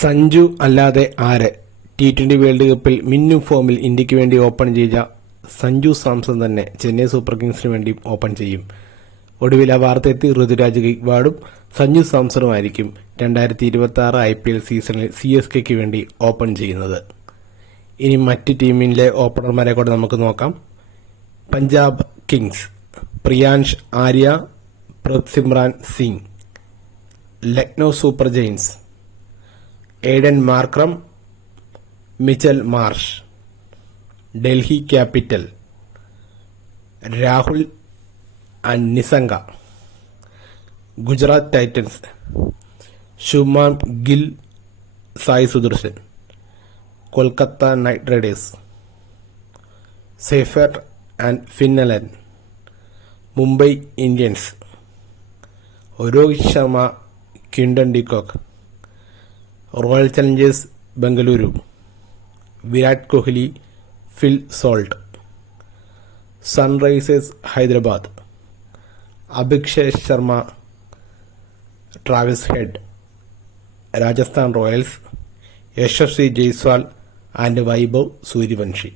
സഞ്ജു അല്ലാതെ ആര്? ടി20 വേൾഡ് കപ്പിൽ മിന്നും ഫോമിൽ ഇന്ത്യക്ക് വേണ്ടി ഓപ്പൺ ചെയ്ത സഞ്ജു സാംസൺ തന്നെ ചെന്നൈ സൂപ്പർ കിങ്സിന് വേണ്ടി ഓപ്പൺ ചെയ്യും. ഒടുവിൽ ആ വാർത്തയെത്തി. ഋതുരാജ് ഗെയ്ക്വാഡും സഞ്ജു സാംസണുമായിരിക്കും 2026 IPL സീസണിൽ CSKയ്ക്ക് വേണ്ടി ഓപ്പൺ ചെയ്യുന്നത്. ഇനി മറ്റ് ടീമിലെ ഓപ്പണർമാരെ കൂടെ നമുക്ക് നോക്കാം. Punjab Kings Priyansh Arya, Prabhsimran Singh. Lucknow Super Giants Aiden Markram, Mitchell Marsh. Delhi Capital Rahul and Nissanka. Gujarat Titans Shubman Gill, Sai Sudharsan. Kolkata Knight Riders Seifert and Finn Allen. Mumbai Indians Rohit Sharma, Quinton de Kock. Royal Challengers Bengaluru Virat Kohli, Phil Salt. Sunrisers Hyderabad Abhishek Sharma, Travis Head. Rajasthan Royals Yashasvi Jaiswal and Vaibhav Suryavanshi.